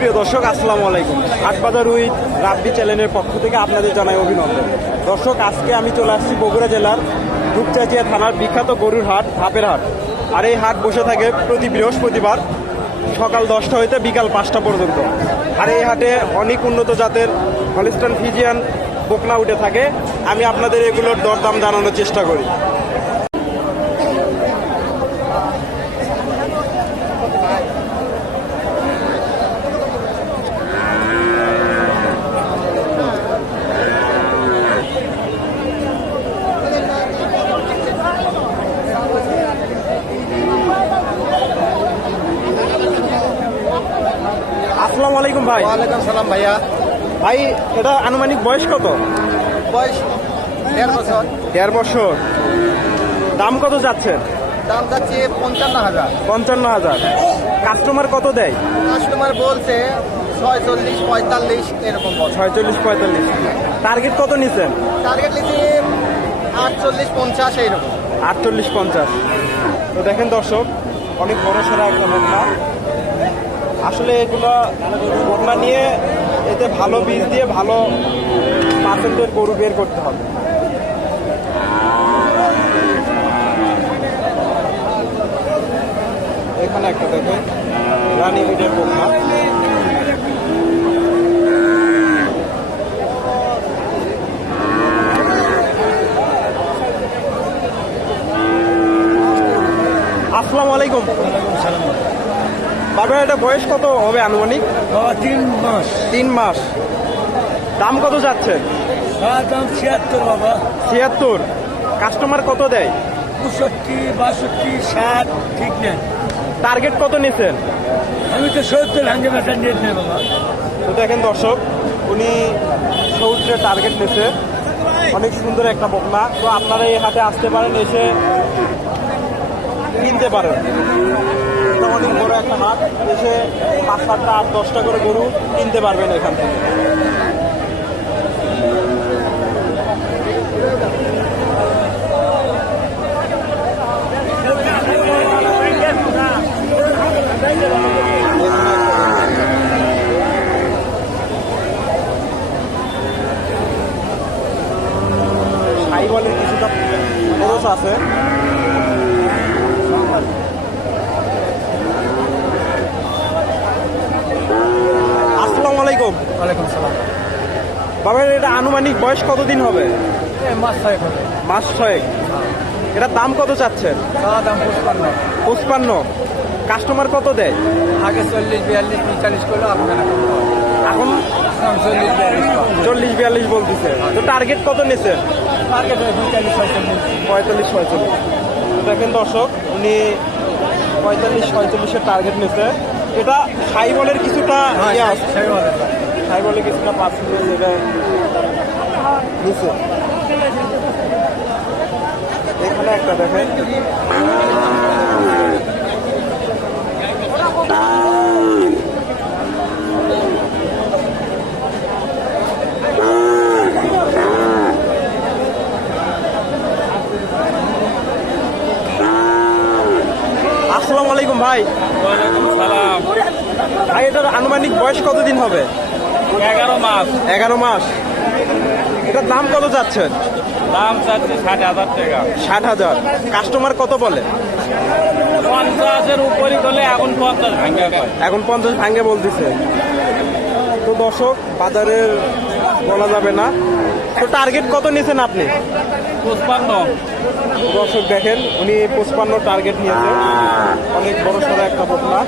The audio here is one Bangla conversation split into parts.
সুপ্রিয় দর্শক, আসসালামু আলাইকুম। হাটবাজার উইথ রাব্বি চ্যানেলের পক্ষ থেকে আপনাদের জানাই অভিনন্দন। দর্শক, আজকে আমি চলে আসছি বগুড়া জেলার ধূপচাচিয়া থানার বিখ্যাত গরুর হাট, ধাপের হাট। আর এই হাট বসে থাকে প্রতি বৃহস্পতিবার সকাল দশটা হইতে বিকাল পাঁচটা পর্যন্ত। আর এই হাটে অনেক উন্নত জাতের হলিস্টান ফিজিয়ান বকনা উঠে থাকে। আমি আপনাদের এগুলোর দরদাম জানানোর চেষ্টা করি আসসালামু আলাইকুম ভাই। ওয়ালাইকুম সালাম ভাইয়া। ভাই এটা আনুমানিক বয়স কত? বয়স দেড় বছর। দেড় বছর। দাম কত যাচ্ছে? দাম যাচ্ছে পঞ্চান্ন হাজার। পঞ্চান্ন হাজার। কাস্টমার কত দেয়? কাস্টমার বলছে ছয়চল্লিশ পঁয়তাল্লিশ এরকম ছয়চল্লিশ পঁয়তাল্লিশ। টার্গেট কত নিছেন? টার্গেট লিখি আটচল্লিশ পঞ্চাশ এইরকম। আটচল্লিশ পঞ্চাশ। তো দেখেন দর্শক অনেক বড় সড়া একটা বন্যা আসলে এগুলো বন্যা নিয়ে এতে ভালো বীজ দিয়ে ভালো পার্সেন্টের গরু বের করতে হবে। এখানে একটা দেখে রানী মিডের বন্যা। আসসালামু আলাইকুম। বাবার এটা বয়স কত হবে আনুমানিক? তিন মাস। তিন মাস। দাম কত যাচ্ছে? তার দাম ছিয়াত্তর বাবা। ছিয়াত্তর। কাস্টমার কত দেয়? পঁয়ষট্টি বাষট্টি ষাট ঠিক নেই। টার্গেট কত নিছেন? আমি তো সত্তর ভাঙ্গে বেচা নিয়ে নেই বাবা। তো দেখেন দর্শক উনি সৌত্রের টার্গেট নিছে। অনেক সুন্দর একটা বকনা। তো আপনারা এই হাটে আসতে পারেন এসে কিনতে পারেন। অনেক বড় একটা হাট, এসে পাঁচ সাতটা, আট দশটা করে গরু কিনতে পারবেন এখান থেকে। কিছুটা আছে আসসালামু আলাইকুম ওয়ালাইকুম সালাম। বাবার এটা আনুমানিক বয়স কতদিন হবে? মাছ ছয়েক হবে। মাস ছয়েক। এটার দাম কত চাচ্ছেন? দাম পঁচপান্ন। পঁচপান্ন। কাস্টমার কত দেয়? আগে চল্লিশ বিয়াল্লিশ পঁয়তাল্লিশ করল এখন চল্লিশ বিয়াল্লিশ চল্লিশ বিয়াল্লিশ বলতেছে। তো টার্গেট কত নিছে মার্কেট হয় পঁয়তাল্লিশ ছয়চল্লিশ। পঁয়তাল্লিশ ছয়চল্লিশ। দেখেন দর্শক উনি পঁয়তাল্লিশ ছয়চল্লিশের টার্গেট নিছে। এটা সাইবলের কিছুটা সাইবলের কিছুটা পার্সেন্টেজ এটা নিছে এখানে একটা দেখেন। আসসালামু আলাইকুম ভাই। ভাই এটার আনুমানিক বয়স কতদিন হবে? এগারো মাস। এগারো মাস। এটার দাম কত যাচ্ছেন দাম চাচ্ছে ষাট হাজার টাকা। ষাট হাজার। কাস্টমার কত বলে? পঞ্চাশের উপরই করলে এখন পঞ্চাশ ভাঙ্গা এখন পঞ্চাশ ভাঙ্গে বলতেছে। তো দর্শক বাজারের বলা যাবে না। তো টার্গেট কত নিয়েছেন আপনি? পঁচপান্ন। দর্শক দেখেন উনি পঁচপান্ন টার্গেট নিয়েছে অনেক বড় সড়ো একটা বকনা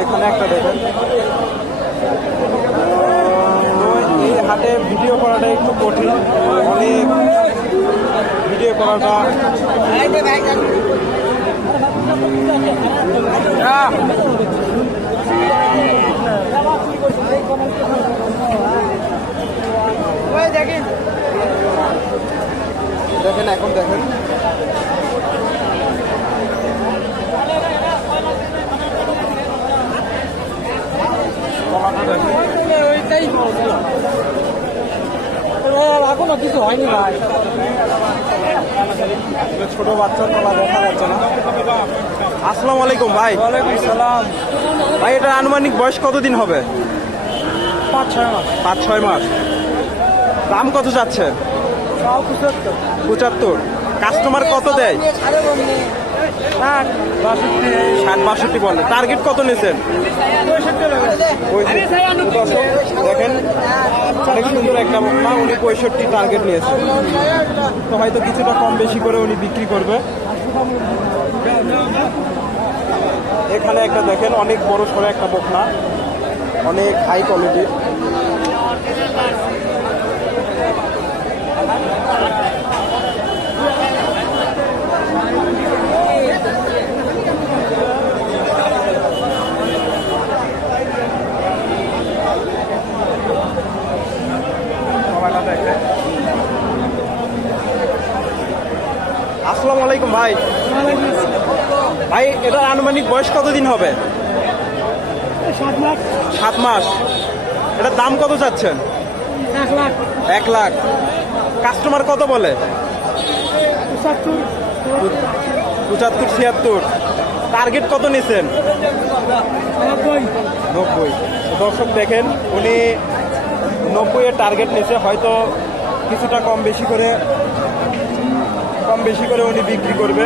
এখানে একটা দেখেন এই হাটে ভিডিও করাটা একটু কঠিন অনেক ভিডিও করাটা আহ! দেখেন এখন দেখেন। এখনও কিছু হয়নি ভাই। ছোট বাচ্চার তলা দেখা যাচ্ছে না। আসসালামু আলাইকুম ভাই। ওয়ালাইকুম সালাম। ভাই এটা আনুমানিক বয়স কতদিন হবে? পাঁচ ছয় মাস। পাঁচ ছয় মাস। দাম কত যাচ্ছে? পঁচাত্তর। কাস্টমার কত দেয়? ষাট, বাষট্টি। ষাট বলে। টার্গেট কত নিয়েছেন দেখেন, অনেক সুন্দর একটা বকনা উনি পঁয়ষট্টি টার্গেট নিয়েছেন তো হয়তো কিছুটা কম বেশি করে উনি বিক্রি করবে। এখানে একটা দেখেন, অনেক বড় সড়ো একটা বকনা। অনেক হাই কোয়ালিটির আসসালামু আলাইকুম ভাই। ভাই এটার আনুমানিক বয়স কতদিন হবে? সাত লাখ। সাত মাস। এটার দাম কত চাচ্ছেন? এক লাখ। এক লাখ। কাস্টমার কত বলে? পঁচাত্তর। ছিয়াত্তর। টার্গেট কত নিছেন? নব্বই। দর্শক দেখেন উনি নব্বই এর টার্গেট নিছে হয়তো কিছুটা কম বেশি করে কম বেশি করে উনি বিক্রি করবে।